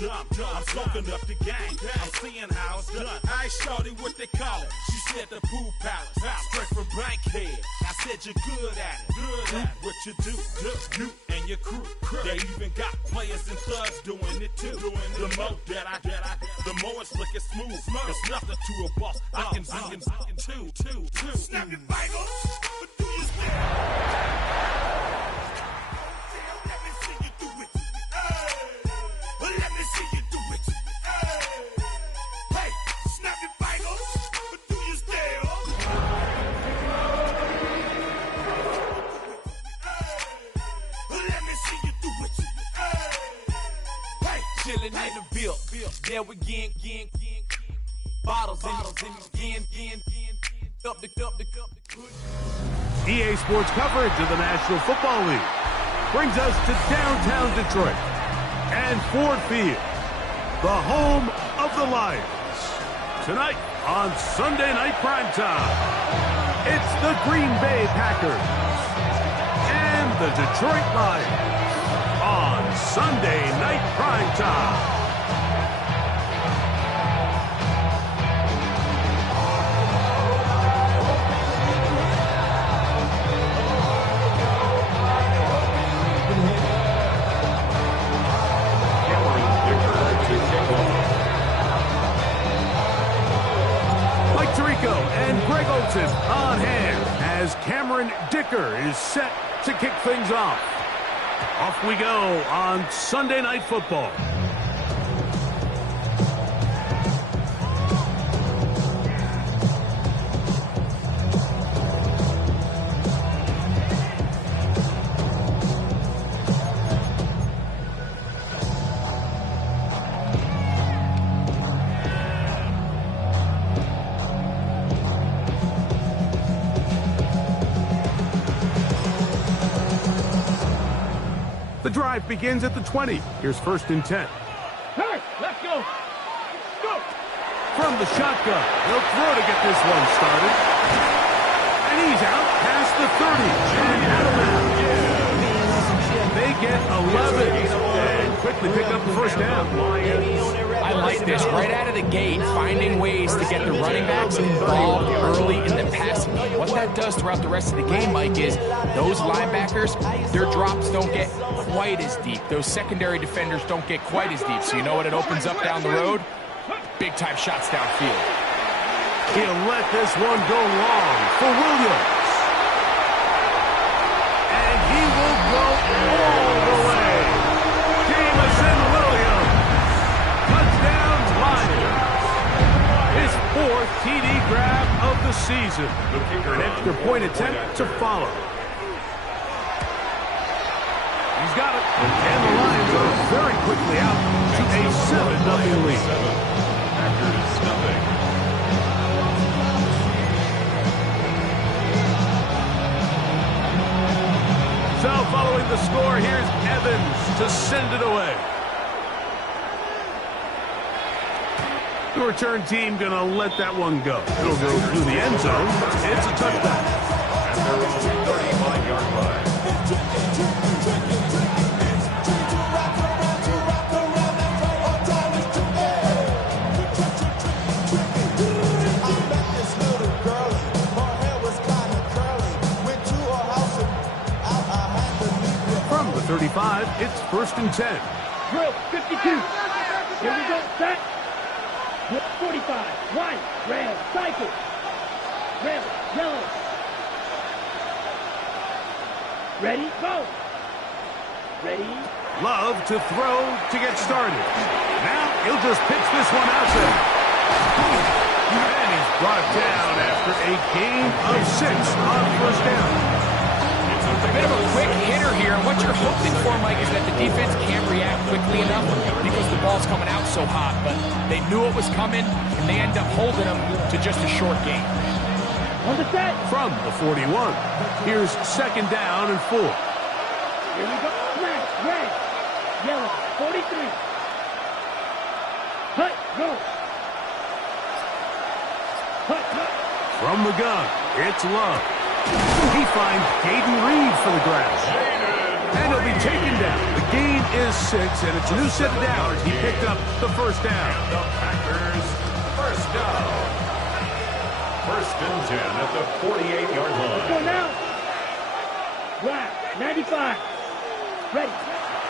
dumb. I'm soaking up the game. I'm seeing how it's done. I shorty what they call it. She said the pool palace. Straight from Bankhead. I said you're good at it. Good at what you do. You and your crew. They even got players and thugs doing it too. The more that I the more it's looking smooth. It's nothing to a boss. I can two. Snap your fingers, but do you still? Let me see you do it. Let me see you do it. Hey, snap your fingers, but do you still? Let me see you do it. Hey, chillin' in the bill. Yeah, we again. Bottles in again. Up the cup. EA Sports coverage of the National Football League brings us to downtown Detroit and Ford Field, the home of the Lions. Tonight on Sunday Night Primetime, it's the Green Bay Packers and the Detroit Lions on Sunday Night Primetime. And Greg Olsen on hand as Cameron Dicker is set to kick things off. Off we go on Sunday Night Football. The drive begins at the 20. Here's 1st and 10. Hey, let's go. Go. From the shotgun, they'll throw to get this one started. And he's out past the 30 and out of bounds. They get 11 and quickly pick up the first down. I like this. Right out of the gate, finding ways to get the running backs involved early in the passing game. What that does throughout the rest of the game, Mike, is those linebackers, their drops don't get quite as deep. Those secondary defenders don't get quite as deep. So you know what it opens up down the road? Big-time shots downfield. He'll let this one go long for Williams. And he will go all the way. Jamison Williams. Touchdown Lions. His 4th TD grab of the season. An extra point attempt to follow. He's got it. And the Lions are very quickly out to a 7-0 lead. Packers nothing. So following the score, here's Evans to send it away. The return team going to let that one go. It'll go through the end zone. It's a touchdown. At their own 35-yard line. From the 35, it's 1st and 10. Drill, 52. Here we go, set. 45, white, red, cycle. Red, yellow. Ready, go. Ready. Love to throw to get started. Now he'll just pitch this one out there. And he's brought down after a gain of 6 on 1st down. A bit of a quick hitter here, and what you're hoping for, Mike, is that the defense can't react quickly enough because the ball's coming out so hot, but they knew it was coming, and they end up holding them to just a short gain. On the set. From the 41, here's 2nd down and 4. Here we go. Black, red, yellow, 43. Hut, go. Hut. From the gun, it's Love. He finds Caden Reed for the grab. And he'll be taken down. The gain is 6, and it's a new set of downs. He picked up the first down. And the Packers, first down. First and 10 at the 48-yard line. Go now. Right, 95. Ready.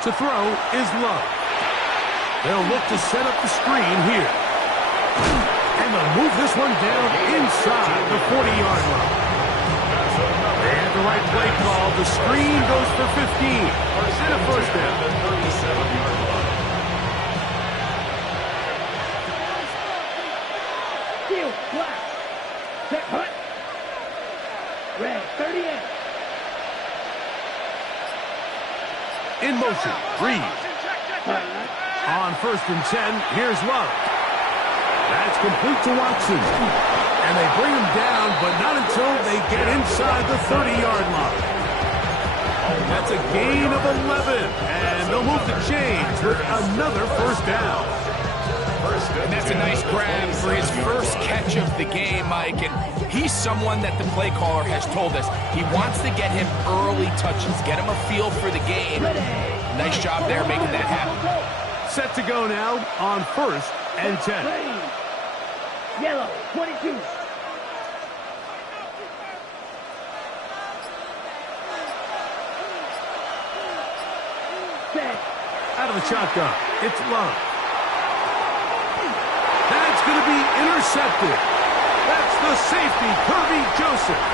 To throw is Love. They'll look to set up the screen here. And they'll move this one down inside the 40-yard line. They have the right play call. The screen goes for 15. And a first down. The 37-yard line. Field, black. Set, hunt. Red, 38. In motion, Reed. On first and 10, here's Love. That's complete to Watson. And they bring him down, but not until they get inside the 30-yard line. That's a gain of 11. And they'll move the chains with another first down. And that's a nice grab for his first catch of the game, Mike. And he's someone that the play caller has told us he wants to get him early touches, get him a feel for the game. Nice job there making that happen. Set to go now on first and 10. Ready. Yellow, 22. Set. Out of the shotgun, it's Love. That's going to be intercepted. That's the safety, Kirby Joseph.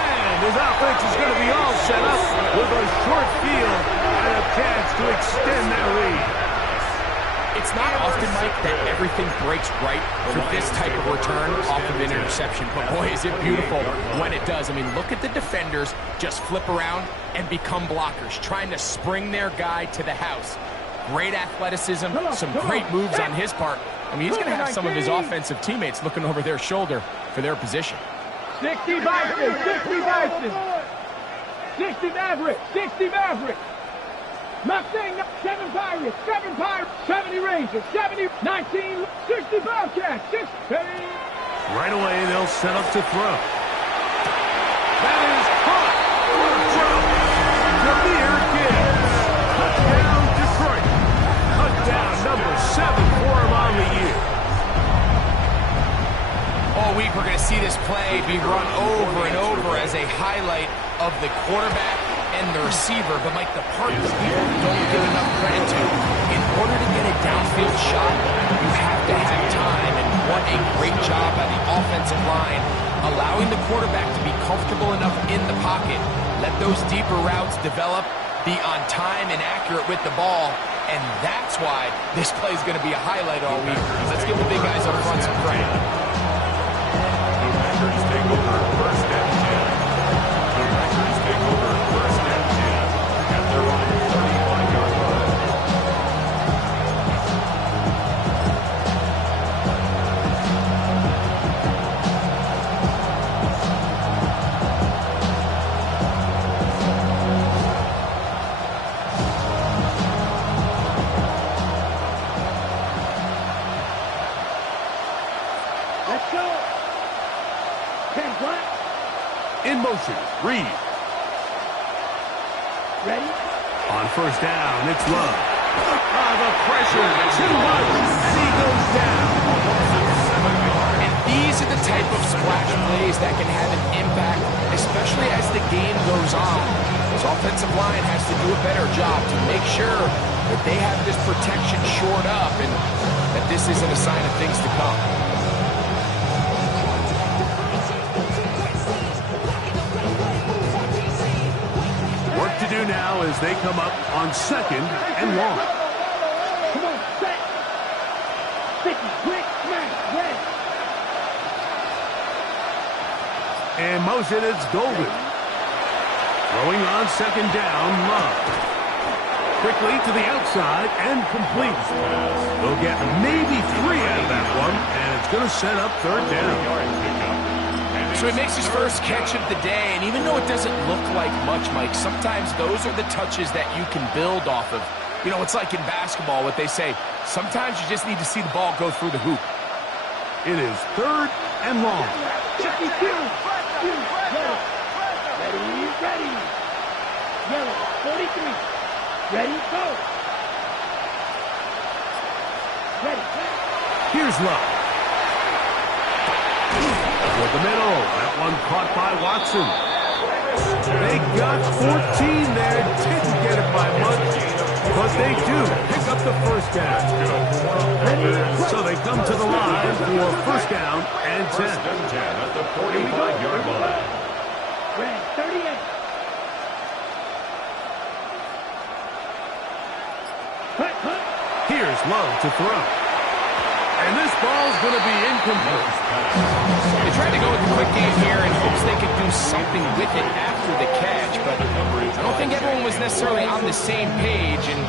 And his offense is going to be all set up with a short field and a chance to extend that lead. It's not often, Mike, that everything breaks right for this type of return off of an interception. But boy, is it beautiful when it does. I mean, look at the defenders just flip around and become blockers, trying to spring their guy to the house. Great athleticism, some great moves on his part. I mean, he's going to have some of his offensive teammates looking over their shoulder for their position. 60 Bison, 60 Bison. 60 Maverick, 60 Maverick. Mustang, 7 Pirates, 7 Pirates, 70 Rangers, 70, 19, 60 Bobcats, 60. Right away, they'll set up to throw. That is caught. Jameer Gibbs. Touchdown, Detroit. Touchdown number 7 for him on the year. All week, we're going to see this play be run over and over as a highlight of the quarterback and the receiver. But, Mike, the part that people don't give enough credit to, in order to get a downfield shot, you have to have time. And what a great job by the offensive line, allowing the quarterback to be comfortable enough in the pocket, let those deeper routes develop, be on time and accurate with the ball. And that's why this play is going to be a highlight all week. Let's give the big guys up front some credit. The Packers take over first and 10. The Packers take over first and 10 at their own 35-yard line. Let's go. 10 black. In motion, Reed. Ready? On first down, it's Love. The pressure, too much, and he goes down. And these are the type of splash plays that can have an impact, especially as the game goes on. This offensive line has to do a better job to make sure that they have this protection shored up and that this isn't a sign of things to come. Work to do now as they come up on second and long. Come on, set. 50, quick, smash, red. In motion, it's Golden. Throwing on second down, Love. Quickly to the outside and complete. They'll get maybe 3 out of that one, and it's going to set up third down. So he makes his first catch of the day, and even though it doesn't look like much, Mike, sometimes those are the touches that you can build off of. You know, it's like in basketball, what they say, sometimes you just need to see the ball go through the hoop. It is third and long. 52, ready, ready. Yellow, 43. Ready, go. Ready. Here's Love. With the middle. That one caught by Watson. They got 14 there. Didn't get it by much. But they do pick up the first down. So they come to the line for first down and 10. First and 10 at the 45-yard line. Red, 38. Here's Love to throw. And this ball's going to be incomplete. They tried to go with the quick game here in hopes they could do something with it after the catch, but I don't think everyone was necessarily on the same page, and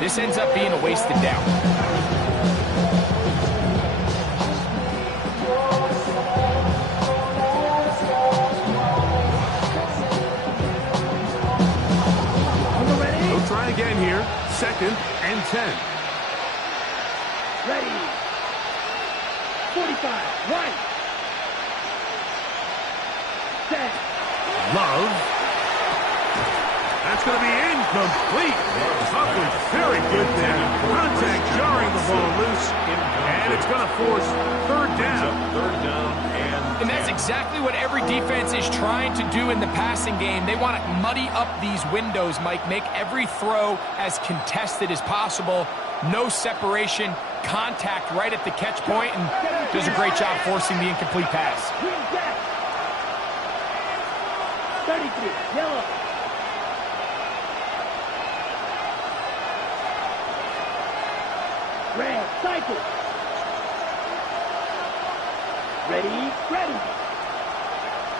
this ends up being a wasted down. They'll try again here. Second and 10. Ready. 45, right. Set. Love. That's going to be incomplete. Coverage very good there. Contact jarring the ball loose. And it's going to force third down. Third down And that's exactly what every defense is trying to do in the passing game. They want to muddy up these windows, Mike, make every throw as contested as possible. No separation, contact right at the catch point, and does a great job forcing the incomplete pass. 33, yellow. Red, cycle. Ready, ready.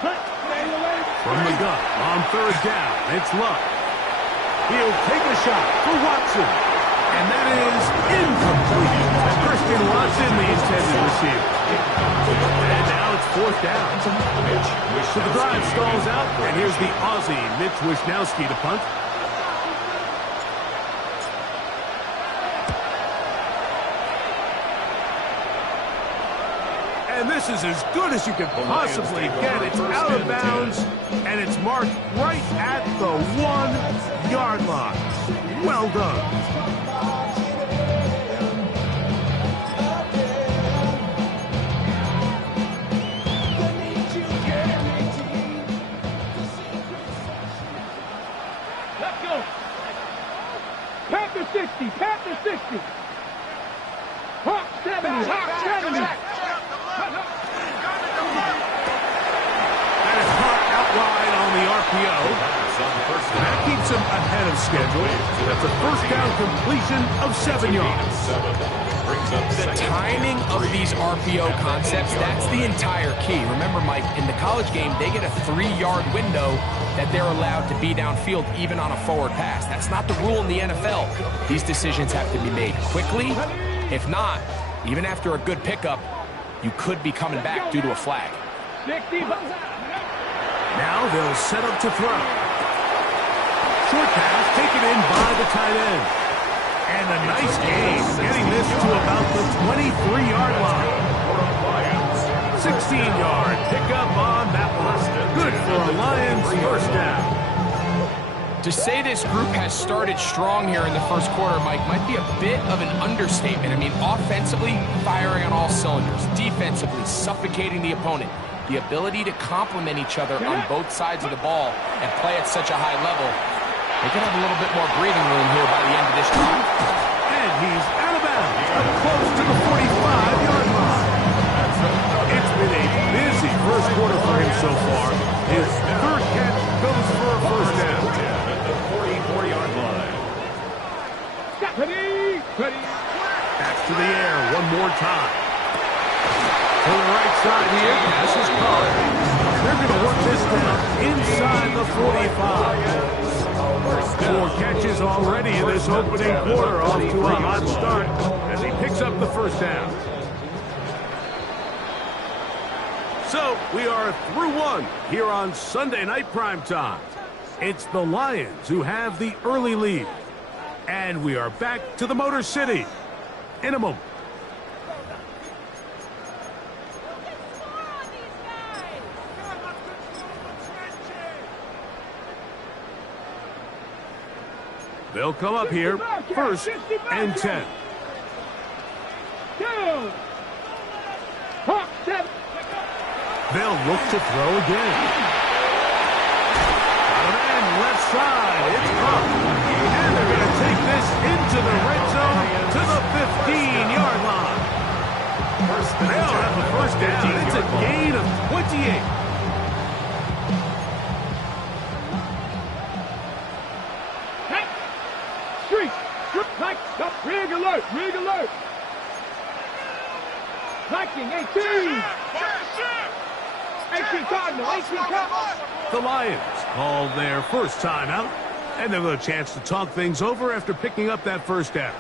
Cut. From the gun on third down, it's Love. He'll take a shot for Watson. And that is incomplete. Christian Watson, the intended receiver. And now it's fourth down. So the drive stalls out, and here's the Aussie, Mitch Wisnowski, to punt. And this is as good as you can possibly get. It's out of bounds, and it's marked right at the 1-yard line. Well done. Let's go. Panther 60, Panther 60. Hawk 70, Hawk 70. That is caught out wide on the RPO. That keeps him ahead of schedule. That's a first down completion of 7 yards. The timing of these RPO concepts, that's the entire key. Remember, Mike, in the college game, they get a 3-yard window that they're allowed to be downfield even on a forward pass. That's not the rule in the NFL. These decisions have to be made quickly. If not, even after a good pickup, you could be coming back due to a flag. 60. Now they'll set up to throw. Short pass taken in by the tight end. And a nice gain, getting this to about the 23-yard line. 16-yard pickup on that one. Good for a Lions first down. To say this group has started strong here in the first quarter, Mike, might be a bit of an understatement. I mean, offensively, firing on all cylinders. Defensively, suffocating the opponent. The ability to complement each other on both sides of the ball and play at such a high level. They could have a little bit more breathing room here by the end of this drive. And he's out of bounds, up close to the 45-yard line. It's been a busy first quarter for him so far. His third catch goes for a first down. At the 44-yard line. Ready. Back to the air one more time. To the right side here, pass is Carr. They're going to work this down inside the 45. 4 catches already in this opening quarter, off to a hot start as he picks up the first down. So we are through one here on Sunday Night Primetime. It's the Lions who have the early lead. And we are back to the Motor City in a moment. They'll come up here, first and 10. Down. Hawk 7. They'll look to throw again. And left side, it's up. And they're going to take this into the red zone to the 15-yard line. They'll have the first down. It's a gain of 28. Rig alert! Rig alert! Viking 18! 18 Cardinal! 18 Cardinal! The Lions called their first timeout, and they've got a chance to talk things over after picking up that first down.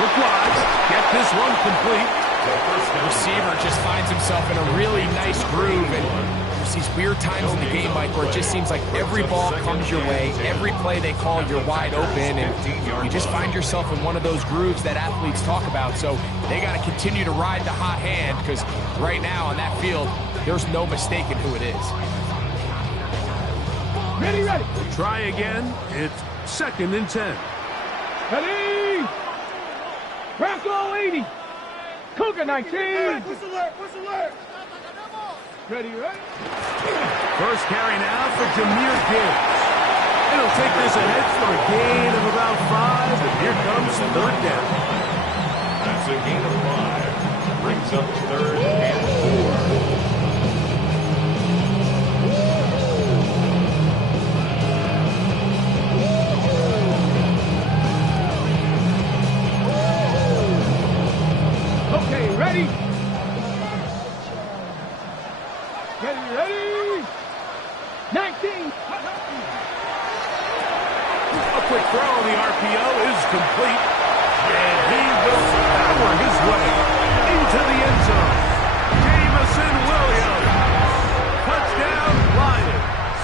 Look wide. Get this one complete. The receiver just finds himself in a really nice groove, and there's these weird times in the game, Mike, where it just seems like every ball comes your way, every play they call, you're wide open, and you just find yourself in one of those grooves that athletes talk about. So they got to continue to ride the hot hand, because right now on that field, there's no mistaking who it is. Ready, ready. Try again. It's second and 10. Ready! Bronco 80! Cougar 19! Whistle alert! Ready, ready? First carry now for Jameer Gibbs. It'll take this ahead for a gain of about 5, and here comes third down. That's a gain of 5. Brings up third and 4. Okay, ready? Ready? 19! A quick throw on the RPO is complete, and he will power his way into the end zone. Jamison Williams. Touchdown, Lions.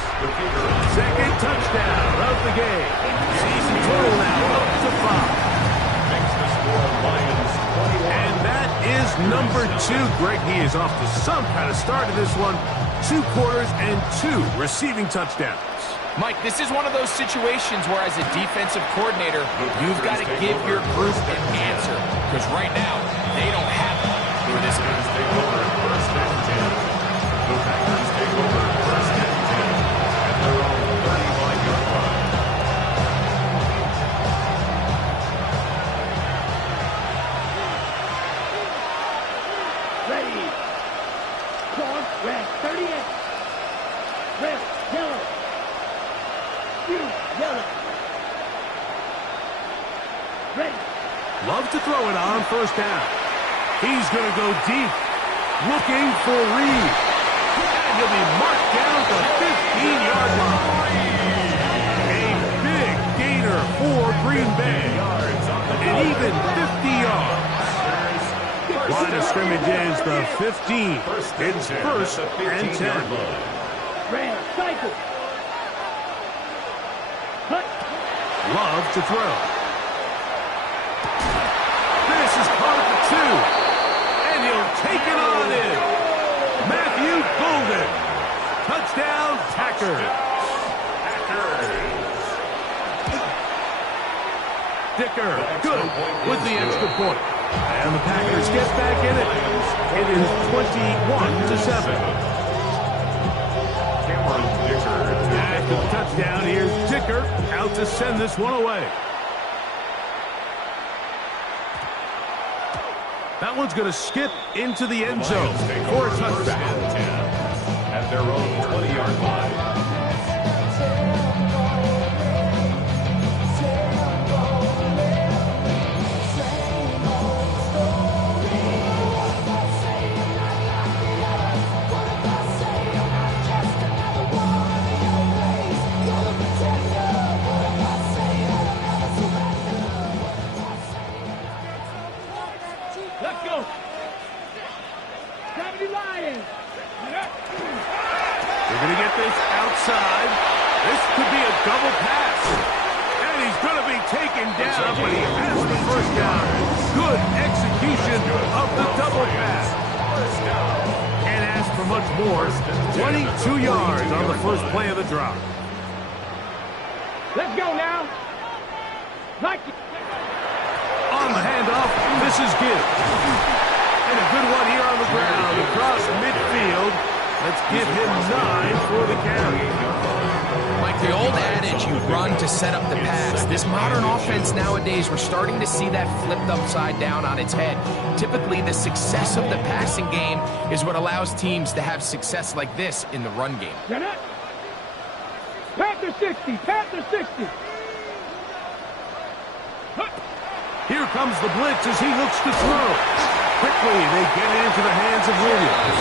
Second touchdown of the game. Season total now up to 5. Makes the score Lions 21. And that is number 2. Greg, he is off to some kind of start in this one. 2 quarters and 2 receiving touchdowns. Mike, this is one of those situations where as a defensive coordinator, you've got to give your group an answer. Because right now, they don't have one for this game. Take over first and 10. The Packers take over first and 10 at their own 35-yard line. Ready! Corn, red, 38! Red, yellow! Yellow! Ready! Love to throw it on first down. He's going to go deep, looking for Reed. And he'll be marked down the 15-yard line. A big gainer for Green Bay. And even 50 yards. Line of scrimmage is the 15. It's first and 10. Red, cycle! Love to throw. This is caught at the 2. And he'll take it on in. Matthew Golden. Touchdown, Packers. Dicker, good with the extra point. And the Packers get back in it. It is 21-7. After the touchdown, here's Dicker out to send this one away. That one's going to skip into the end zone for a touchdown. At their own 20-yard line. Let's go! They're going to get this outside. This could be a double pass. And he's going to be taken down, but he has the first down. Good execution of the double pass. Can't ask for much more. 22 yards on the first play of the drive. Let's go now. Like it. On the handoff, this is Gibbs. And a good one here on the ground across midfield. Let's give him 9 for the carry. Like the old adage, you run to set up the pass. This modern offense nowadays, we're starting to see that flipped upside down on its head. Typically, the success of the passing game is what allows teams to have success like this in the run game. Panther 60, Panther 60. Here comes the blitz as he looks to throw. Quickly, they get it into the hands of Williams.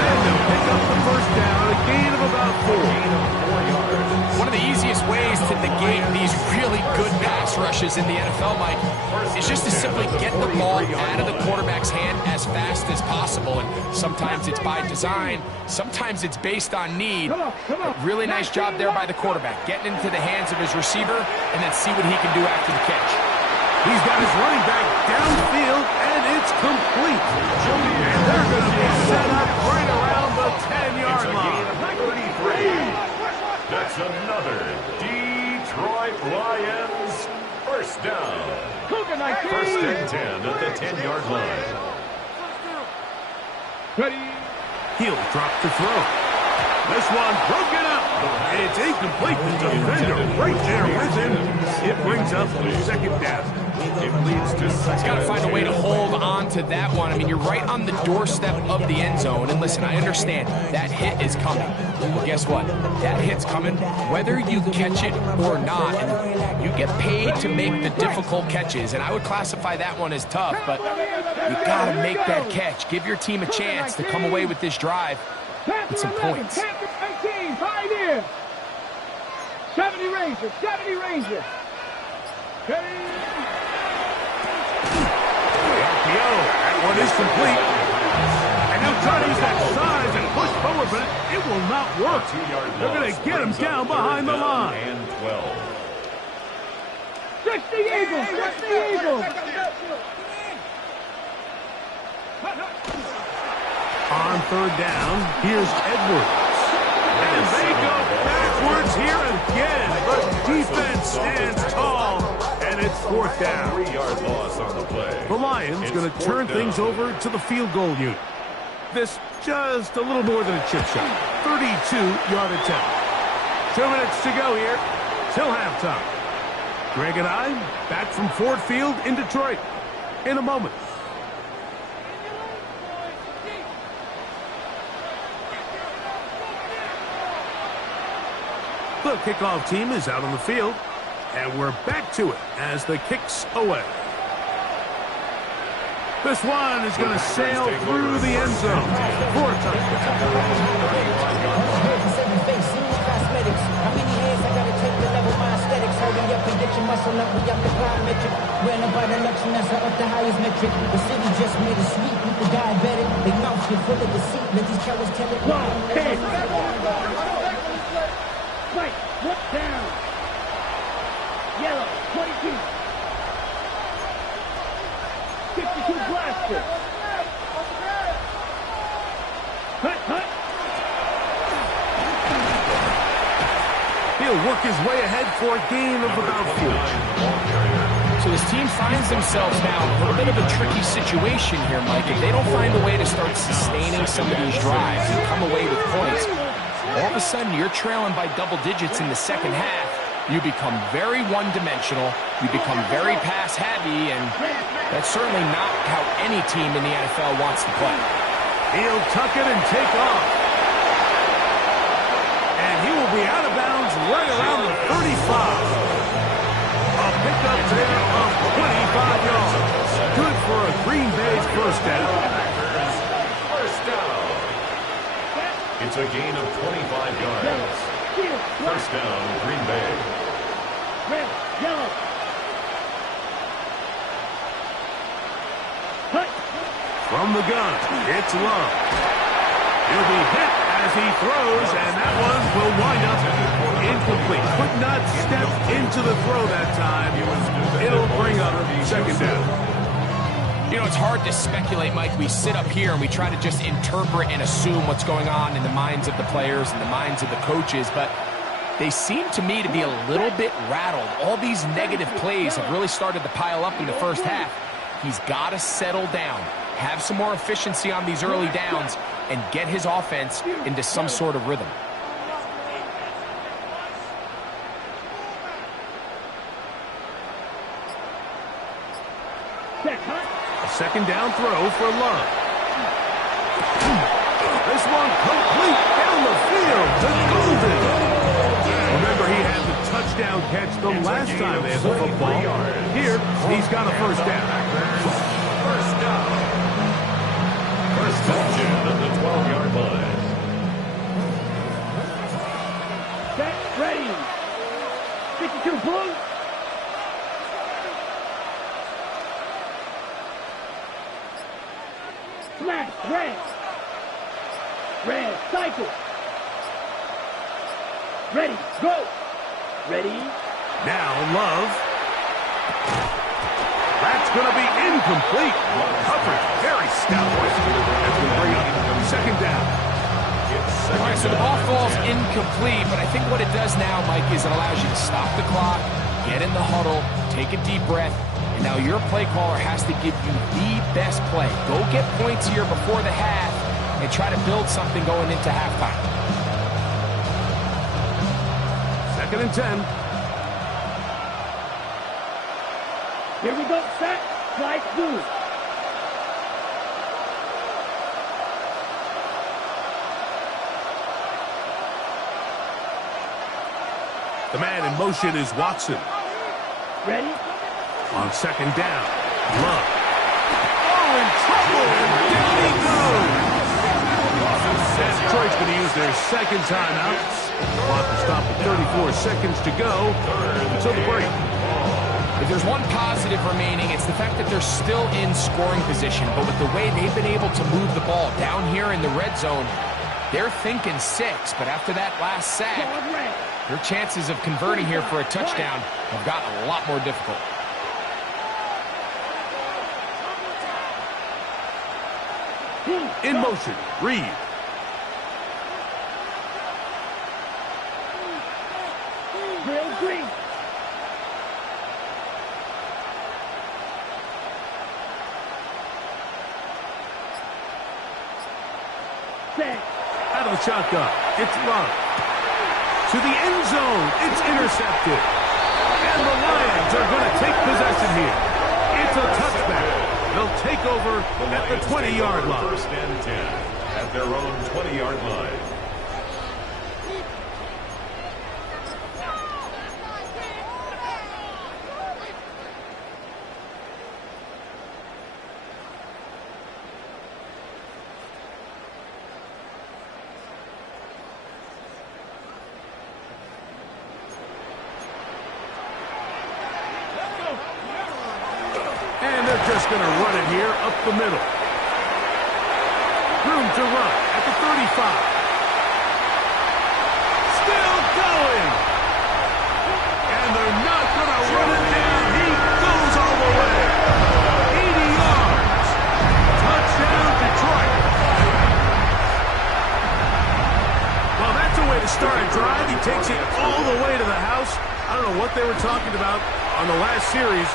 And they'll pick up the first down, a gain of about 4. One of the easiest ways to negate these really good pass rushes in the NFL, Mike, is just to simply get the ball out of the quarterback's hand as fast as possible. And sometimes it's by design, sometimes it's based on need. But really nice job there by the quarterback, getting into the hands of his receiver and then see what he can do after the catch. He's got his running back downfield, and it's complete. And they're going to be set up right around the 10-yard line. 33. That's another Detroit Lions first down. First and 10 at the 10-yard line. Ready. He'll drop the throw. This one broken up. It's incomplete. The defender right there with him. It brings up second down. It leads to He's got to find a way to hold on to that one. I mean, you're right on the doorstep of the end zone. And listen, I understand that hit is coming. Well, guess what? That hit's coming whether you catch it or not. And you get paid to make the difficult catches. And I would classify that one as tough, but you got to make that catch. Give your team a chance to come away with this drive with some points. 19, Pioneer. 70 Rangers, 70 Rangers. Ready. That one is complete. And he'll try to use that size and push forward, but it will not work. They're going to get him down behind the line. And 12. 60 Eagles, 60 Eagles. On third down, here's Edwards. And they go backwards here again, but defense stands tall. And it's fourth down. 3-yard loss on the play. The Lions going to turn things over to the field goal unit. This just a little more than a chip shot. 32-yard attempt. 2 minutes to go here till halftime. Greg and I back from Ford Field in Detroit in a moment. The kickoff team is out on the field. And we're back to it as the kick's away. This one is going to sail through the end zone for a touchdown. How many hands I gotta take to level my aesthetics? Hurry up and get your muscle up, we up the plyometric. Ran up by the election, that's up the highest metric. The city just made a sweep with the diabetic. They mouth get full of deceit, let these cowards tell it. Right, look down. Yellow, 22. 52 blaster. Hut. He'll work his way ahead for a gain of about 4. So his team finds themselves now in a bit of a tricky situation here, Mike. If they don't find a way to start sustaining some of these drives and come away with points, all of a sudden you're trailing by double digits in the second half. You become very one-dimensional, you become very pass-heavy, and that's certainly not how any team in the NFL wants to play. He'll tuck it and take off. And he will be out of bounds right around the 35. A pickup there of 25 yards. Good for a Green Bay first down. First down. It's a gain of 25 yards. First down, Green Bay. Red, yellow. From the gun, it's Love. He'll be hit as he throws, and that one will wind up incomplete. Could not step into the throw that time. It'll bring up second down. You know, it's hard to speculate, Mike. We sit up here and we try to just interpret and assume what's going on in the minds of the players and the minds of the coaches, but they seem to me to be a little bit rattled. All these negative plays have really started to pile up in the first half. He's got to settle down, have some more efficiency on these early downs, and get his offense into some sort of rhythm. A second down throw for Love. This one complete down the field to Golden. Remember, he had the touchdown catch the last time they had the football. Here, he's got a first down. First down. First touchdown at the 12-yard line. Set, ready. 52 blue. Flash, red. Red, cycle. Ready, go. Ready. Now Love. That's going to be incomplete. Coverage very stout. That's going to bring up second down. All right, so the ball falls incomplete, but I think what it does now, Mike, is it allows you to stop the clock, get in the huddle, take a deep breath, and now your play caller has to give you the best play. Go get points here before the half and try to build something going into halftime. Second and 10. Here we go, set, slide through. The man in motion is Watson. Ready? On second down, Love. Oh, in trouble, and down he goes. And Detroit's going to use their second timeout. Clock to stop at 34 seconds to go until the break. If there's one positive remaining, it's the fact that they're still in scoring position, but with the way they've been able to move the ball down here in the red zone, they're thinking 6, but after that last sack, their chances of converting here for a touchdown have gotten a lot more difficult. In motion, Reed. Real green. Set. Out of the shotgun, it's Love. To the end zone, it's intercepted. And the Lions are going to take possession here. It's a touchback. They'll take over at the 20-yard line. First and 10 at their own 20-yard line. And they're just going to run it here up the middle. Room to run at the 35. Still going. And they're not going to run it down. He goes all the way. 80 yards. Touchdown, Detroit. Well, that's a way to start a drive. He takes it all the way to the house. I don't know what they were talking about on the last series.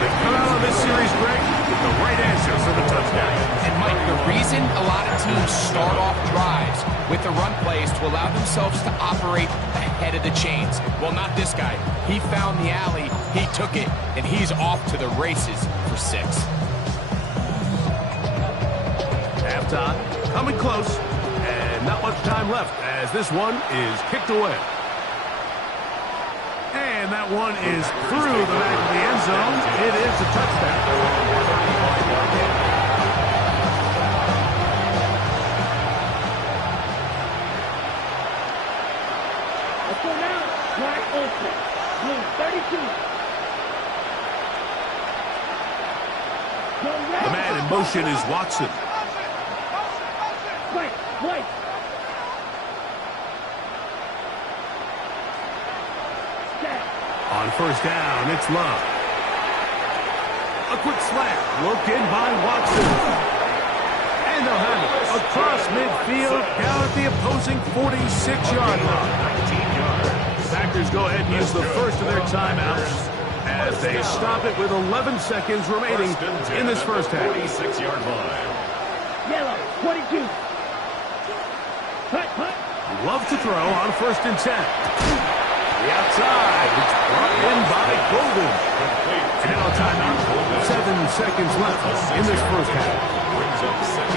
They come out on this series, Greg, with the right answer for the touchdown. And, Mike, the reason a lot of teams start off drives with the run plays to allow themselves to operate ahead of the chains. Well, not this guy. He found the alley, he took it, and he's off to the races for 6. Halftime coming close, and not much time left as this one is kicked away. And that one is through the back of the end zone. It is a touchdown. Let's go now. Wide open. Blue 32. The man in motion is Watson. White. On first down, it's Love. A quick slant. Looked in by Watson. And they'll have it across midfield down at the opposing 46-yard line. 19 yards. Packers go ahead and use the first of their timeouts as they stop it with 11 seconds remaining in this first half. 46-yard line. Yellow, 22. Hut, hut. Love to throw on first and 10. The outside. It's brought in by Golden. And now a timeout. 7 seconds left in this first half.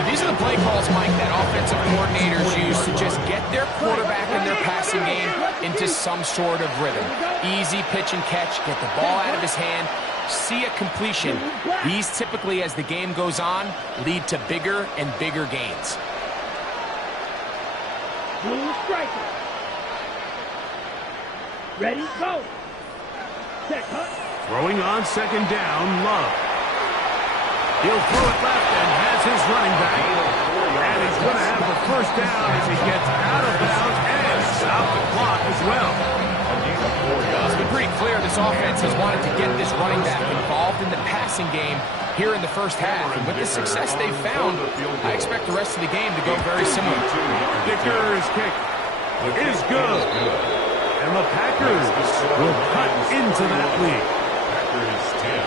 These are the play calls, Mike, that offensive coordinators use to just get their quarterback and their passing game into some sort of rhythm. Easy pitch and catch, get the ball out of his hand, see a completion. These typically, as the game goes on, lead to bigger and bigger gains. Blue striker. Ready, go. Check, hut. Throwing on second down, Love. He'll throw it left and has his running back. And he's going to have the first down as he gets out of bounds and stop the clock as well. It's been pretty clear this offense has wanted to get this running back involved in the passing game here in the first half. And with the success they've found, I expect the rest of the game to go very similar. Dicker's kick is good. And the Packers will cut into that lead. Packers 10.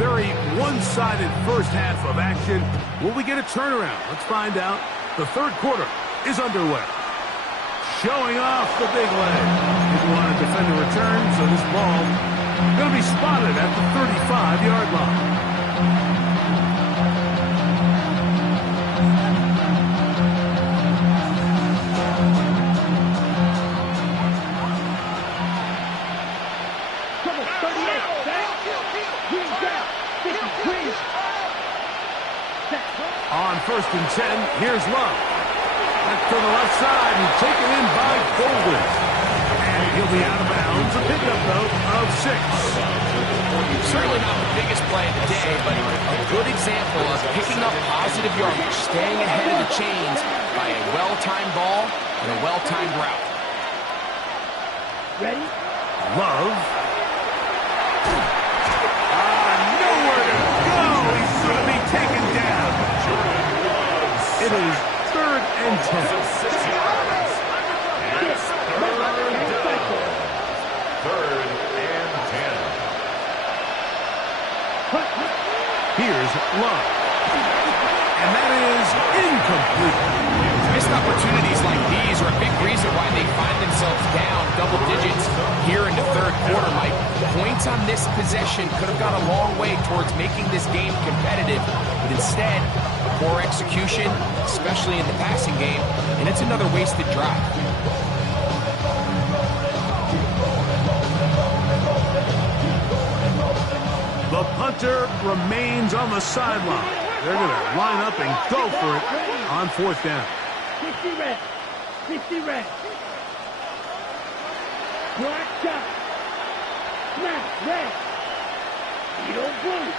Very one-sided first half of action. Will we get a turnaround? Let's find out. The third quarter is underway. Showing off the big leg. Didn't want to defend a return, so this ball going to be spotted at the 35-yard line. On first and 10, here's Love. Back to the left side and taken in by Golden. And he'll be out of bounds. A pickup, though, of 6. Certainly not the biggest play of the day, but a good example of picking up positive yardage, staying ahead of the chains by a well-timed ball and a well-timed route. Ready? Love. Nowhere to go. He's going to be taken down. It is 3rd and 10. 6 yards. And it's third down. 3rd and 10. Here's Love. And that is incomplete. Missed opportunities like these are a big reason why they find themselves down double digits here in the third quarter, Mike. Points on this possession could have gone a long way towards making this game competitive, but instead, poor execution, especially in the passing game, and it's another wasted drive. The punter remains on the sideline. They're going to line up and go for it on fourth down. 60 red. 60 red. Black shot. Snap red. Beetle blue.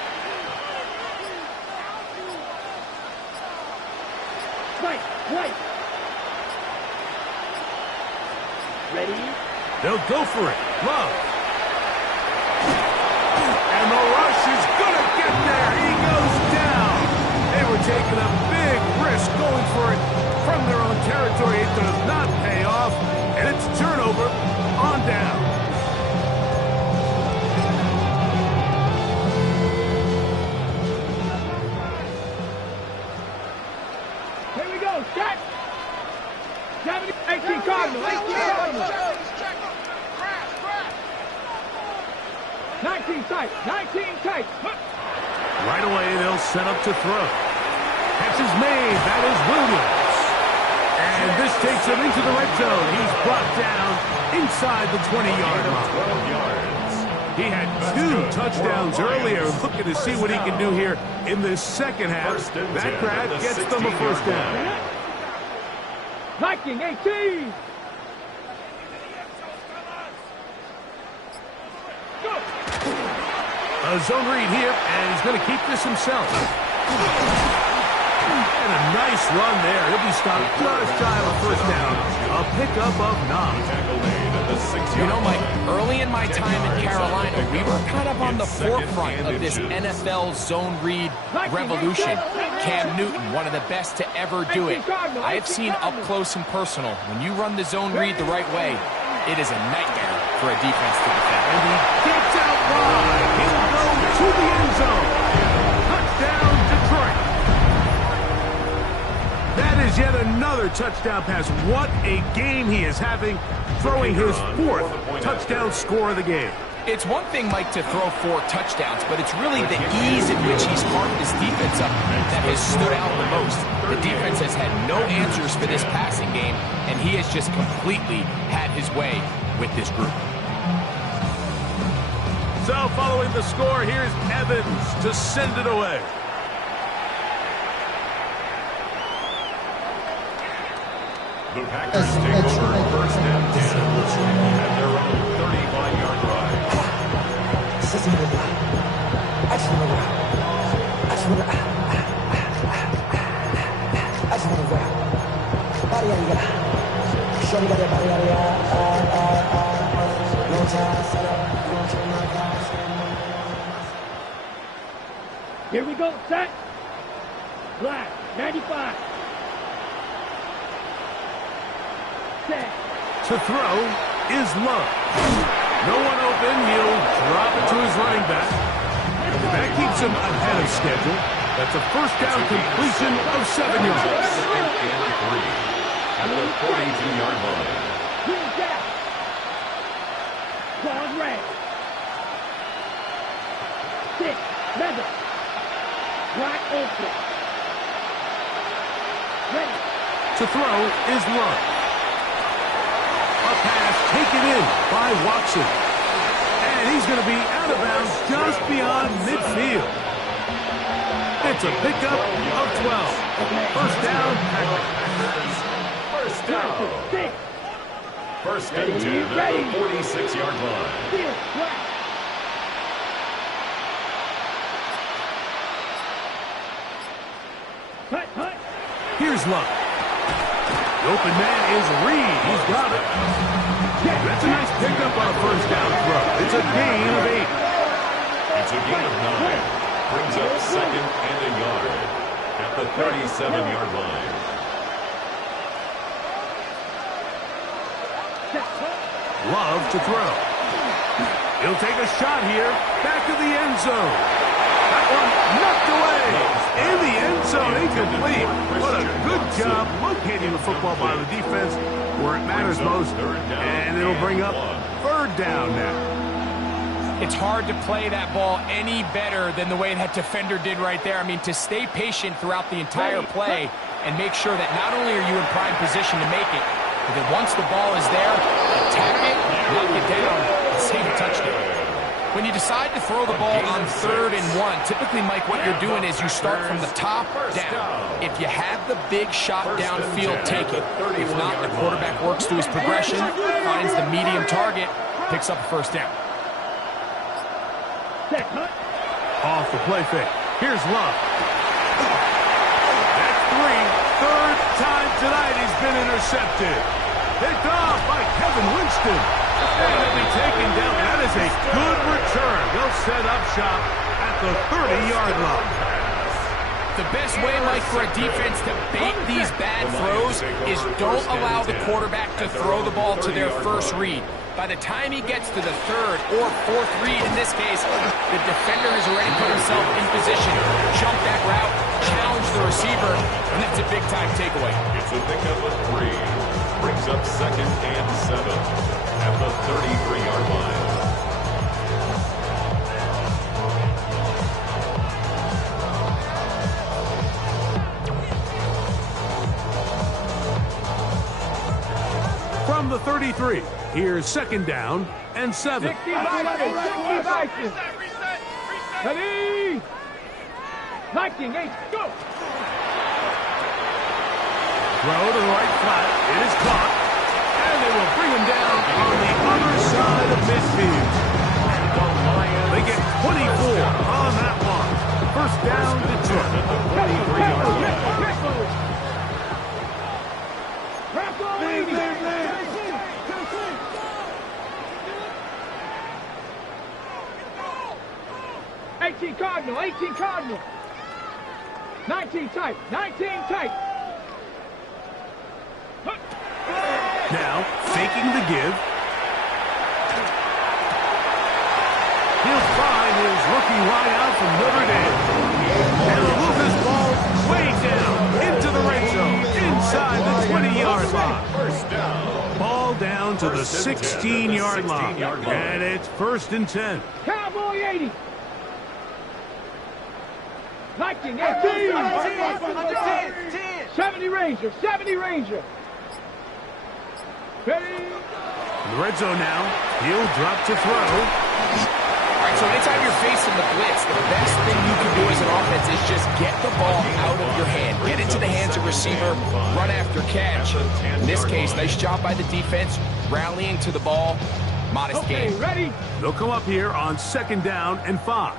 White. White. Ready? They'll go for it. Love. And the rush is going to get there. He goes down. They were taking a big risk going for it from their own territory. It does not pay off, and it's a turnover on down. Here we go. Check. 18 Cardinal. 18 Cardinal. 19 tight. 19 tight. Right away, they'll set up to throw. Catch is made. That is Williams. And this takes him into the red zone. He's brought down inside the 20-yard line. 12 yards. He had 2 touchdowns earlier. Looking to see what he can do here in this second half. That grab gets them a first down. Viking 18. A A zone read here, and he's going to keep this himself. And a nice run there. He'll be stopped just shy of a first down. A pickup of 9. You know, Mike, early in my time in Carolina, we were kind of on the forefront of this NFL zone read revolution. Cam Newton, one of the best to ever do it. I have seen up close and personal, when you run the zone read the right way, it is a nightmare for a defense to defend. And he gets out wide. He'll go to the end zone. Touchdown, Detroit. That is yet another touchdown pass. What a game he is having, throwing his 4th touchdown score of the game. It's one thing, Mike, to throw 4 touchdowns, but it's really the ease in which he's carved his defense up that has stood out the most. The defense has had no answers for this passing game, and he has just completely had his way with this group. So following the score, here's Evans to send it away. The Packers take over first and 10 at their own 35-yard line. Here we go, set. Black, 95. Set. To throw is Love. No one open. He'll drop it to his running back. That keeps him ahead of schedule. That's a first down completion of 7 yards. At the 42-yard line. Green down. Claws red. 6, leather. Black open. Ready. To throw is Love. A pass taken in by Watson. And he's going to be out of bounds just beyond midfield. It's a pickup of 12. First down, Packers. First down. First and 10 at the 46-yard line. Here's Love. The open man is Reed. He's got it. That's a nice pickup on a first down throw. It's a gain of 8. It's a gain of 9. Brings up second and a yard at the 37-yard line. Love to throw. He'll take a shot here. Back to the end zone. That one knocked away. In the end zone, incomplete. What a good job locating the football by the defense where it matters most. And it'll bring up third down now. It's hard to play that ball any better than the way that defender did right there. I mean, to stay patient throughout the entire play and make sure that not only are you in prime position to make it, but that once the ball is there, attack it, knock it down, and save a touchdown. When you decide to throw the ball on 3rd and 1, typically, Mike, what you're doing is you start from the top down. If you have the big shot downfield, take it. If not, the quarterback works through his progression, finds the medium target, picks up a first down. Off the play fake. Here's Love. That's 3. Third time tonight he's been intercepted. Picked off by Kevin Winston. And he'll be taken down. That is a good return. They'll set up shop at the 30-yard line. The best way, Mike, for a defense to bait these bad throws is don't allow the quarterback to throw the ball to their first read. By the time he gets to the 3rd or 4th read, in this case, the defender has already put himself in position, jump that route, challenge the receiver, and that's a big-time takeaway. It's a pickup of 3. Brings up second and 7 at the 33-yard line. From the 33, here's second down and 7. 60 Vikings. Ready? Viking 8, go. Throw to the right flat. It is caught. And they will bring him down on the other side of midfield. They get 24 19 Cardinal, 18 Cardinal. 19 tight, 19 tight. Now, faking the give. He'll find his rookie wideout from Notre Dame. And he'll move this ball way down into the red zone, inside the 20-yard line. First down. Ball down to the 16-yard line. And it's 1st and 10. Cowboy 80. Viking 18. 70 Ranger, 70 Ranger. Ready? In the red zone now. He'll drop to throw. All right, so anytime you're facing the blitz, the best thing you can do as an offense is just get the ball out of your hand. Get into the hands of receiver, run after catch. In this case, nice job by the defense, rallying to the ball. Modest game. Ready? They'll come up here on 2nd down and 5.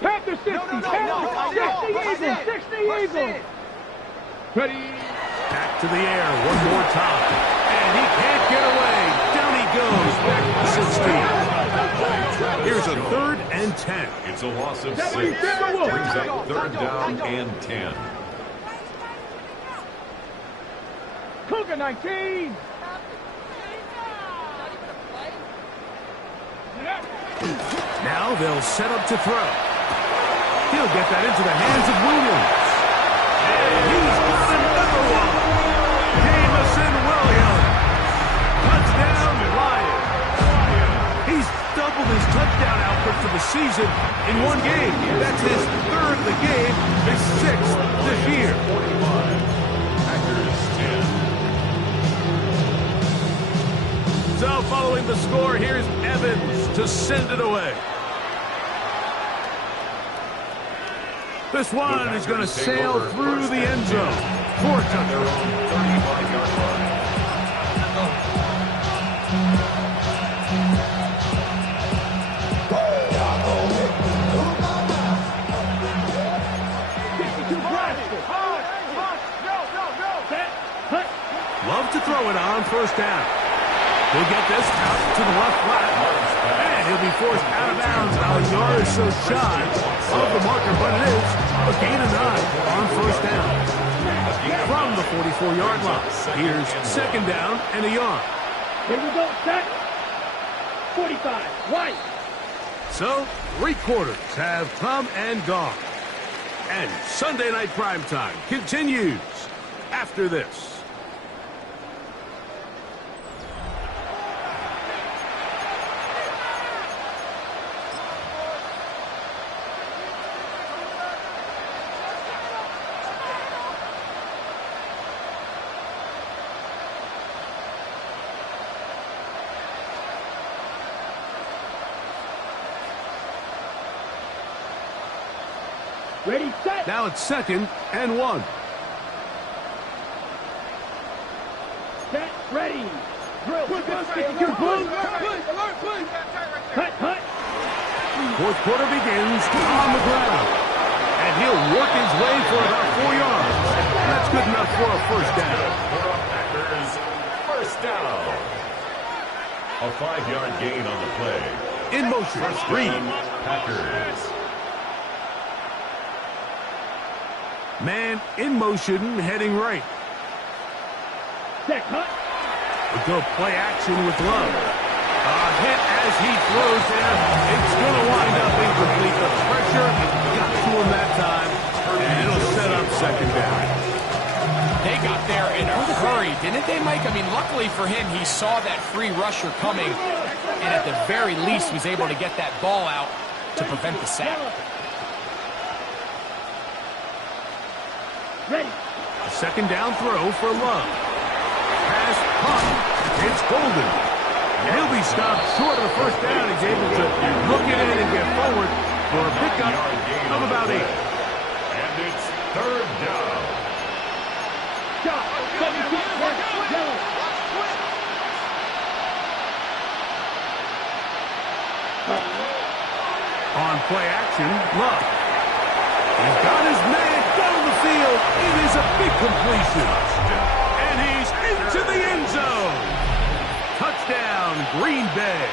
Panther 60. 60 Eagles. 60 Eagles. Ready? Back to the air one more time. And he can't get away. Down he goes. Back to 16. Here's a 3rd and 10. It's a loss of 6. Brings up 3rd down and 10. Cougar 19. Now they'll set up to throw. He'll get that into the hands of Williams. And he's got another one. Jamison Williams. Touchdown, Lions. He's doubled his touchdown output for the season in one game. That's his 3rd of the game, his 6th this year. 45. Packers 10. So following the score, here's Evans to send it away. This one is going to sail through the end zone. 4 touchdowns. 35-yard line. Love to throw it on 1st down. He'll get this out to the left flat. And he'll be forced out of bounds. Now a yard or so shy of the marker, but it is a gain of 9 on 1st down. From the 44-yard line. Here's 2nd down and a yard. Here we go, set. 45, right. So, 3 quarters have come and gone. And Sunday Night Primetime continues after this. Ready, set. Now it's 2nd and 1. Set, ready. Drill. Hut. 4th quarter begins on the ground. And he'll work his way for about 4 yards. That's good enough for a 1st down. Packers 1st down. A 5-yard gain on the play. In motion, Reed. Packers. Man in motion, heading right. Set, hut. We'll go play action with Love. A hit as he throws there. It's going to wind up incomplete. The pressure got to him that time, and it'll set up 2nd down. They got there in a hurry, didn't they, Mike? I mean, luckily for him, he saw that free rusher coming, and at the very least was able to get that ball out to prevent the sack. Ready. A 2nd down throw for Love. Pass caught. It's Golden. And he'll be stopped short of the 1st down. He's able to look it in and get forward for a pickup of about 8. And it's 3rd down. Shot. 17, yellow. On play action, Love. He's got his man down the field. It is a big completion. And he's into the end zone. Touchdown, Green Bay.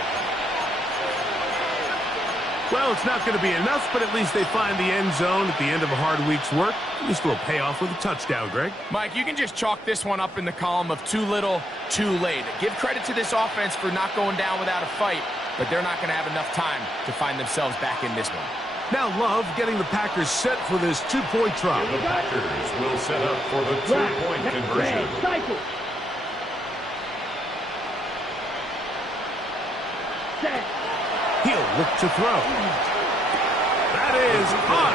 Well, it's not going to be enough, but at least they find the end zone at the end of a hard week's work. This will pay off with a touchdown, Greg. Mike, you can just chalk this one up in the column of too little, too late. Give credit to this offense for not going down without a fight, but they're not going to have enough time to find themselves back in this one. Now Love getting the Packers set for this two-point try. The Packers will set up for the two-point conversion. Cycle. Set. He'll look to throw. That is caught.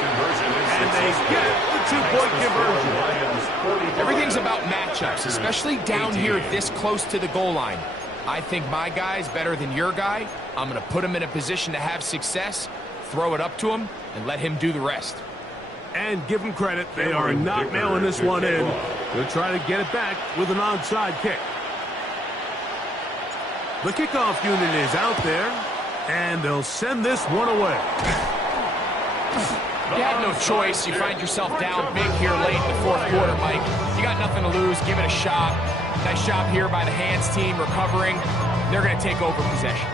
And they get the two-point conversion. Everything's about matchups, especially down here this close to the goal line. I think my guy's better than your guy. I'm going to put him in a position to have success, throw it up to him, and let him do the rest. And give them credit, they are not mailing this one in. They'll try to get it back with an onside kick. The kickoff unit is out there, and they'll send this one away. You had no choice. You find yourself down big here late in the fourth quarter, Mike. You got nothing to lose. Give it a shot. Nice job here by the hands team recovering. They're going to take over possession.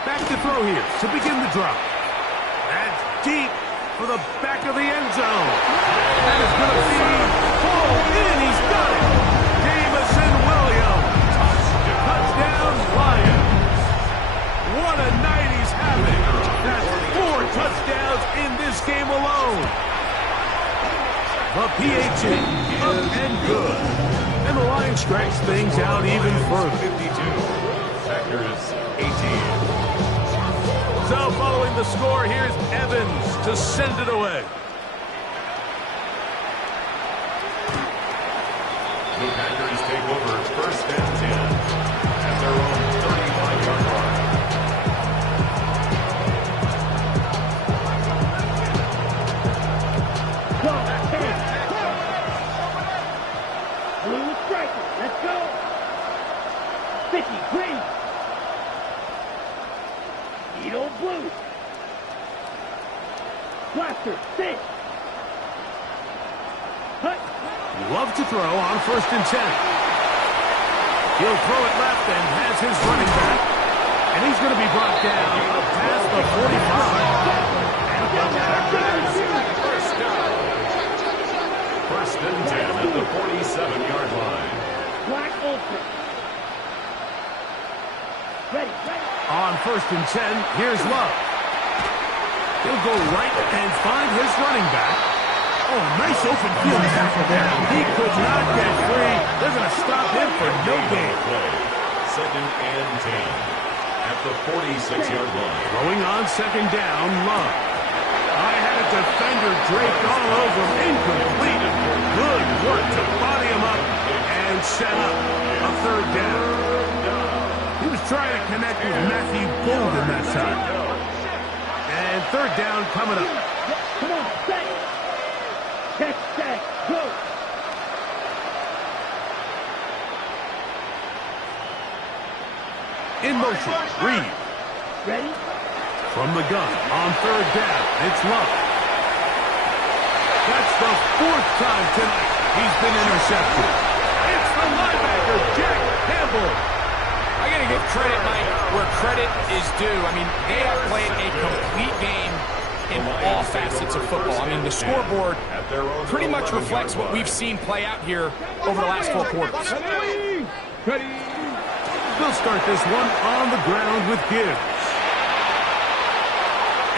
Back to throw here to begin the drop. That's deep for the back of the end zone. That is going to be pulled in. He's got it. Jamison Williams. Touchdown Lions. What a night he's having. That's 4 touchdowns in this game alone. The PAT up and good. And the Lions stretch things out even further. 52. Packers 18. So following the score, here's Evans to send it away. The Packers take over first and 10 at their own 35-yard line. Blue striker, let's go. 50, green. Needle blue. Blaster, 6. Hut. Love to throw on first and 10. He'll throw it left and has his running back. And he's going to be brought down past the 45. And First down. First and 10 at the 47-yard line. Black ultra. Ready, ready. on first and 10, here's Love. He'll go right and find his running back. Oh, nice open field tackle there. He could not get free. They're going to stop him for no gain. Second and 10 at the 46-yard line. Throwing on second down, Love. I had a defender draped all over him. Incomplete. Good work to body him up and set up a third down. He was trying to connect with Matthew Golden that time. And third down coming up. Come on, set. Check, set, go. In motion, Reed. Ready? From the gun, on third down, it's Love. That's the fourth time tonight he's been intercepted. It's the linebacker, Jack Campbell. I got to give credit, Mike, where credit is due. I mean, they have played a complete game in all facets of football. I mean, the scoreboard pretty much reflects what we've seen play out here over the last 4 quarters. Ready. They'll start this one on the ground with Gibbs.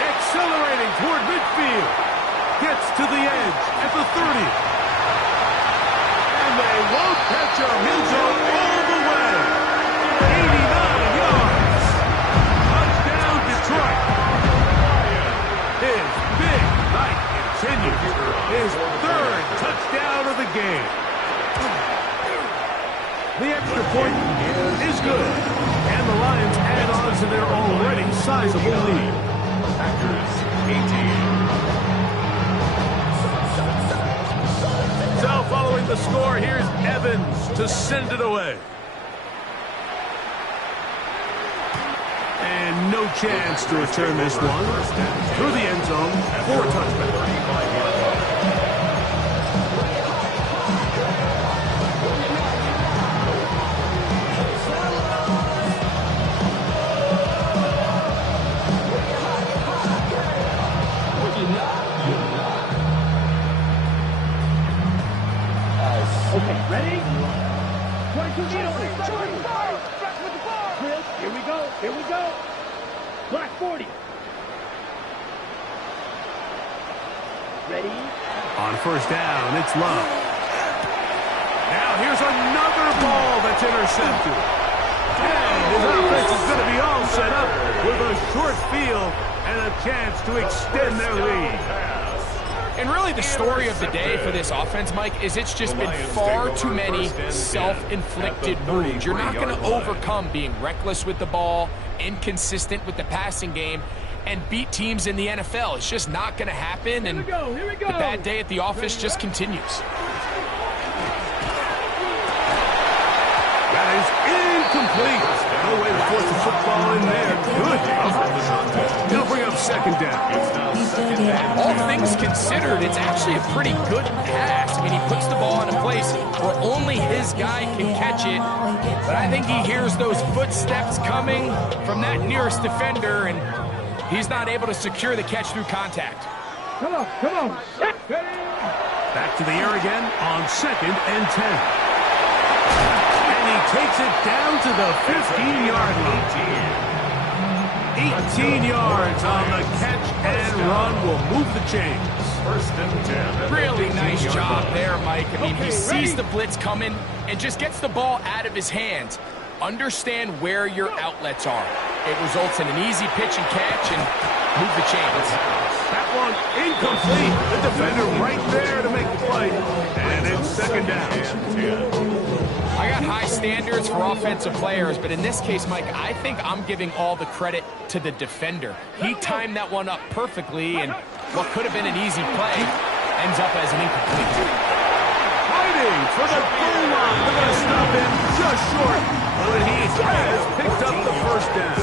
Accelerating toward midfield. Gets to the edge at the 30. And they won't catch him. He'll go all the way. 89 yards. Touchdown, Detroit. His big night continues. His third touchdown of the game. The extra point is good. And the Lions add on to their already sizable lead. Packers 18. So following the score, here's Evans to send it away. And no chance to return this one through the end zone for a touchback. Okay, ready? 22 meters. Here we go. Here we go. Black 40. Ready? On first down, it's Love. Now here's another ball that's intercepted. And his offense is going to be all set up with a short field and a chance to extend their lead. And really the story of the day for this offense, Mike, is it's just been far too many self-inflicted wounds. You're not going to overcome being reckless with the ball, inconsistent with the passing game, and beat teams in the NFL. It's just not going to happen, and Here we go. the bad day at the office just continues. That is incomplete. No way to force the football in there. Good coverage. He'll bring up second down. All things considered, it's actually a pretty good pass. I mean, he puts the ball in a place where only his guy can catch it. But I think he hears those footsteps coming from that nearest defender, and he's not able to secure the catch through contact. Come on, come on. Back to the air again on 2nd and 10. And he takes it down to the 15-yard line. 18 yards on the catch and run will move the chains. First and 10. Really nice job there, Mike. I mean, he sees the blitz coming and just gets the ball out of his hands. Understand where your outlets are. It results in an easy pitch and catch and move the chains. That one incomplete. The defender right there to make the play. And it's second down. I got high standards for offensive players, but in this case, Mike, I think I'm giving all the credit to the defender. He timed that one up perfectly, and what could have been an easy play ends up as an incomplete. Fighting for the goal line. They're going to stop him just short. But he has picked up the first down.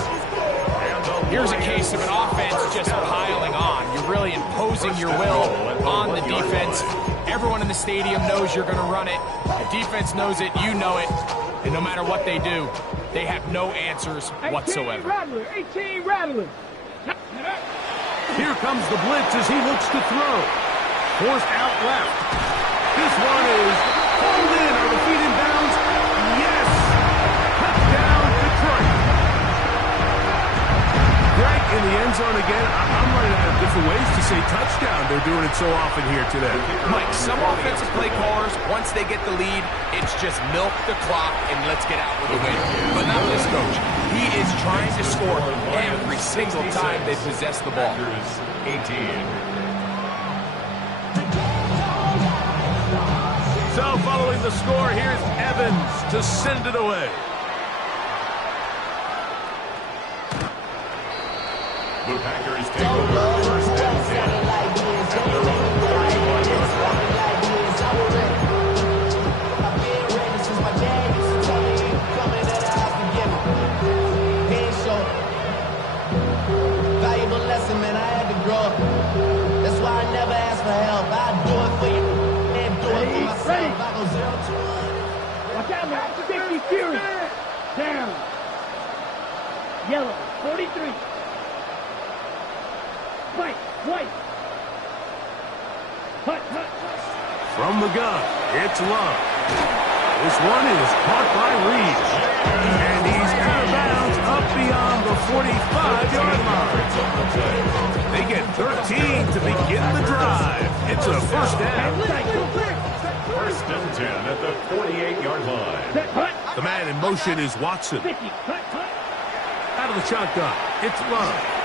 Here's a case of an offense just piling on. You're really imposing your will on the defense. Everyone in the stadium knows you're going to run it. The defense knows it, you know it. And no matter what they do, they have no answers whatsoever. 18 Rattler. Here comes the blitz as he looks to throw. Forced out left. This one is pulled in. Are the feet in bounds? Yes! Touchdown, Detroit. Greg, in the end zone again. I'm running out of different ways to say touchdown. They're doing it so often here today. Mike, some offensive play callers, once they get the lead, it's just milk the clock and let's get out with a win. But not this coach. He is trying to score every single time they possess the ball. 18. So following the score, here's Evans to send it away. The Packers take over first and 10. At their own 31-yard line. Valuable lesson, man. I had to grow up. That's why I never ask for help. I do it for you and do it for myself. I go 0 to 1. Watch out now. 50 Fury. Down. Yellow. 43. White. Hut. From the gun, it's Love. This one is caught by Reed. And he's out of bounds up beyond the 45-yard line. They get 13 to begin the drive. It's a first down. First and 10 at the 48-yard line. The man in motion is Watson. 50. Out of the shotgun, it's Love.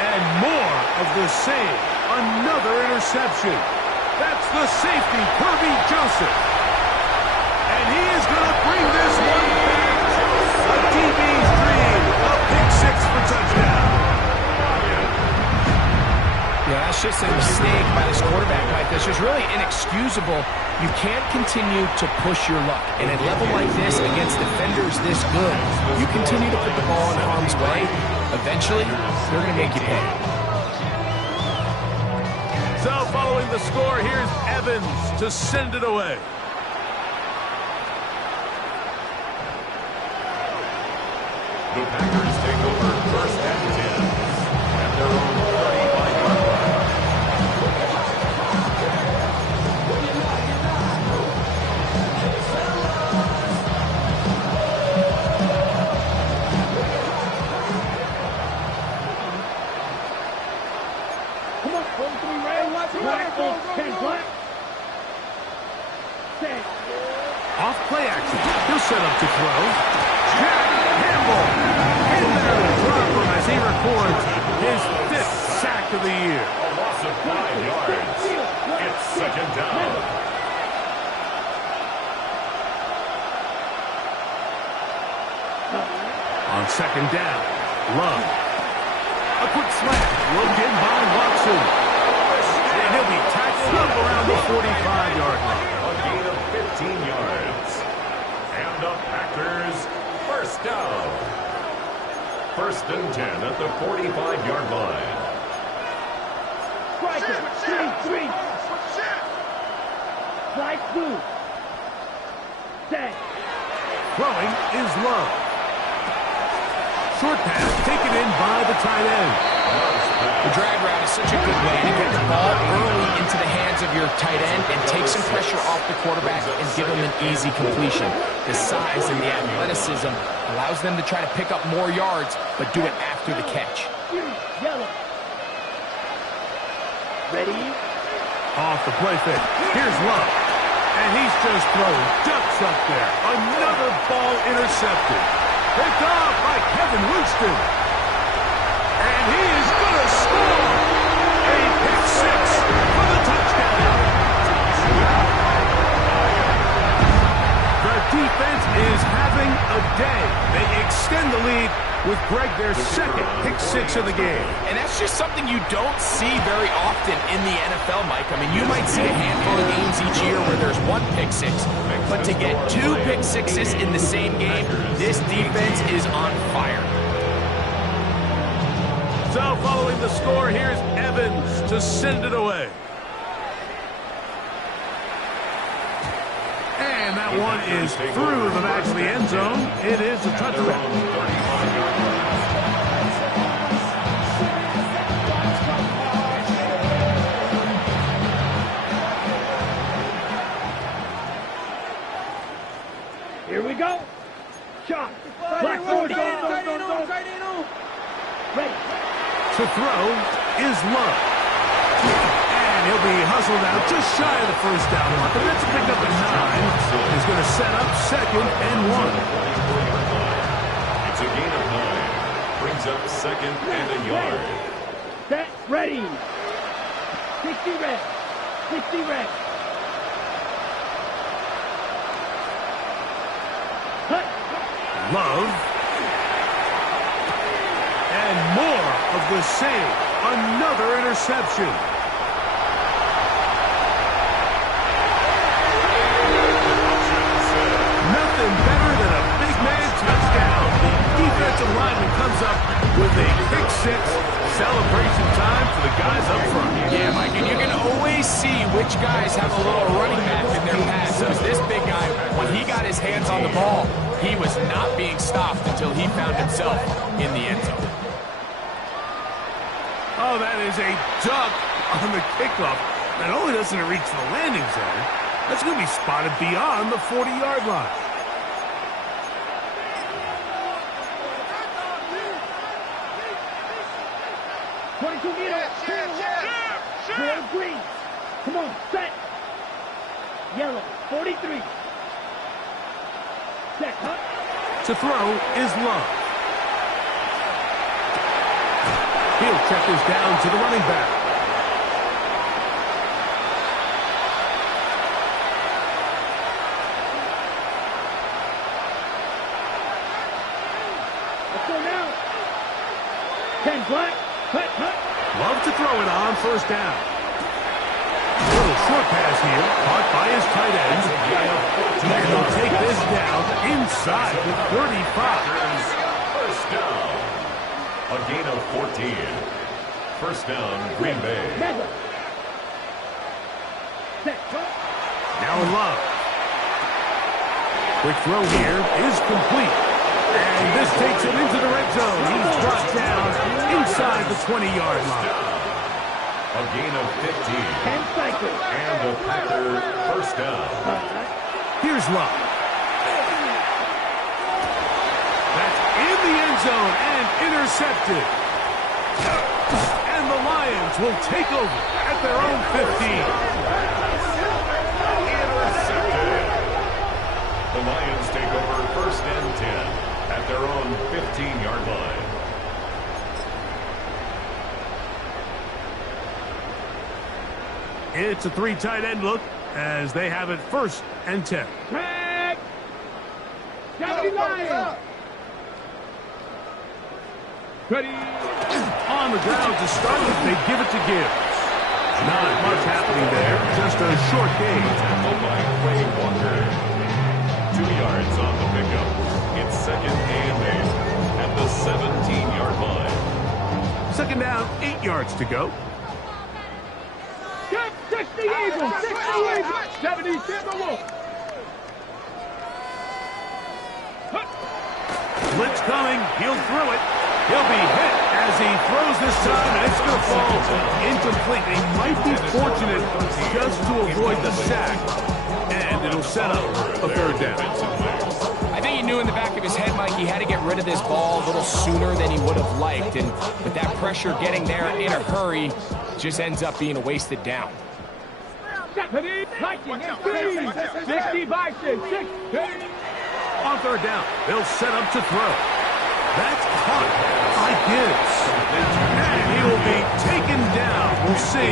And more of the same. Another interception. That's the safety, Kirby Joseph. And he is going to bring this one back. A DB's dream. A pick six for touchdown. Yeah, that's just obviously a mistake by this quarterback, Mike. That's just really inexcusable. You can't continue to push your luck. And at a level like this, against defenders this good, you continue to put the ball in harm's way, eventually, they're going to make you pay. So following the score, here's Evans to send it away. The Packers take over first and 10 at their own 35-yard line. Come on, 43 Ray. Black, 10 black. 10. Off play action. He'll set up to throw. Jack Campbell in there to drop him as he records his 5th sack of the year. A loss of 5 yards. It's second down. On second down, Love. A quick slant. Looked in by Watson. And he'll be tackled up around the 45-yard line. A gain of 15 yards. And the Packers first down. First and 10 at the 45-yard line. Striker, 3-3. Slide 2. Set. Throwing is Love. Short pass taken in by the tight end. The drag route is such a good way to get the ball early into the hands of your tight end and take some pressure off the quarterback and give him an easy completion. The size and the athleticism allows them to try to pick up more yards, but do it after the catch. Yellow. Ready? Off the play fake. Here's Love. And he's just throwing ducks up there. Another ball intercepted. Picked off by Kevin Winston. And he is going to score. A pick 6 for the touchdown. The defense is having a day. They extend the lead with Greg their second pick 6 of the game. And that's just something you don't see very often in the NFL, Mike. I mean, you might see a handful of games each year where there's 1 pick 6. But to get 2 pick 6s in the same game, this defense is on fire. So following the score, here's Evans to send it away. And that one is through the back of the end zone. It is a touchdown. Here we go. Shot. Black 40. Ready. To throw is Love. And he'll be hustled out just shy of the first down mark. But that's picked up at 9. He's going to set up second and 1. It's a gain of 9. Brings up second and a yard. Set. Ready. 60 red. 60 red. Cut. Love. And more of the same. Another interception. Nothing better than a big man touchdown. The defensive lineman comes up with a pick 6. Celebration time for the guys up front. Yeah, Mike, and you can always see which guys have a little running back in their pass. Because this big guy, when he got his hands on the ball, he was not being stopped until he found himself in the end zone. Oh, that is a duck on the kickoff. Not only doesn't it reach the landing zone, that's going to be spotted beyond the 40-yard line. Green. Come on, set. Yellow, 43. Set, huh? To throw is Love. He'll check this down to the running back. Let's go now. 10 black. Cut, cut. Love to throw it on first down. short pass here, caught by his tight end. And he'll take this down inside the 35. First down. A gain of 14. First down, Green Bay. Now in Love. Quick throw here is complete. And this takes him into the red zone. He's brought down inside the 20-yard line. A gain of 15. And a Packer first down. Here's Love. That's in the end zone and intercepted. And the Lions will take over at their own 15. The Lions take over first and 10 at their own 15-yard line. It's a 3 tight end look as they have it first and 10. Tag! 70 Lions! Ready! On the ground to start with, they give it to Gibbs. Not much happening there, just a short gain. Tackled by Quay Walker. 2 yards on the pickup. It's second and 8 at the 17-yard line. Second down, 8 yards to go. 60 Eagles! 60 Eagles! 70 Timberwolves! Blitz coming, he'll throw it. He'll be hit as he throws this time, and it's going to fall incomplete. He might be fortunate just to avoid the sack, and it'll set up a third down. I think he knew in the back of his head, Mike, he had to get rid of this ball a little sooner than he would have liked, and with that pressure getting there in a hurry, just ends up being a wasted down. 60 Vikings! 60! On third down, they'll set up to throw. That's caught by Gibbs. And he will be taken down. We'll see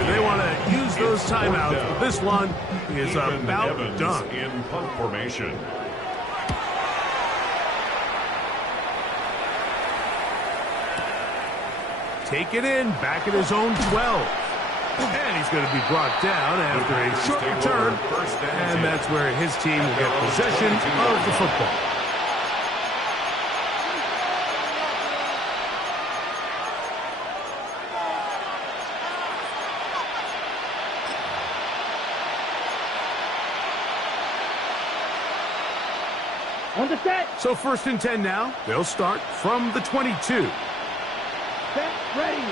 if they want to use those timeouts. But this one is about Evans done. In punt formation. Take it in, back at his own 12. And he's going to be brought down after a short return. And that's where his team will get possession of the football. On the set! So first and 10 now. They'll start from the 22. Set, ready!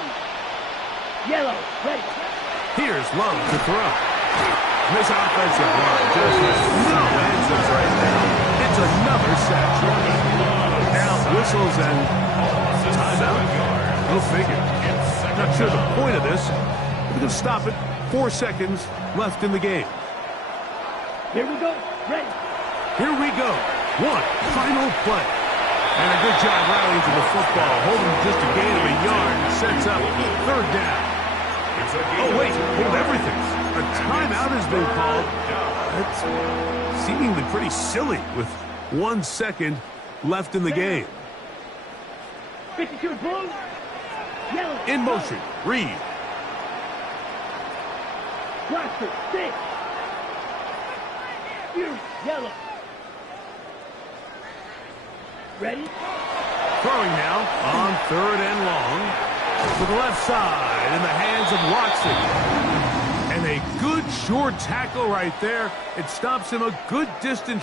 Yellow, ready! Here's Love to throw. This offensive line just has no answers right now. It's another sack. Now whistles and timeout. Go figure. Not sure the point of this. We're going to stop it. 4 seconds left in the game. Here we go, ready! Here we go. One final play. And a good job rallying to the football. Holding just a gain of a yard and sets up third down. Oh, wait, hold everything. A timeout has been called. That's seemingly pretty silly with 1 second left in the game. 52 blue, yellow. In motion, Reed. Roster, 6. Here, yellow. Ready? Throwing now on third and long. To the left side in the hands of Watson. And a good short tackle right there. It stops him a good distance.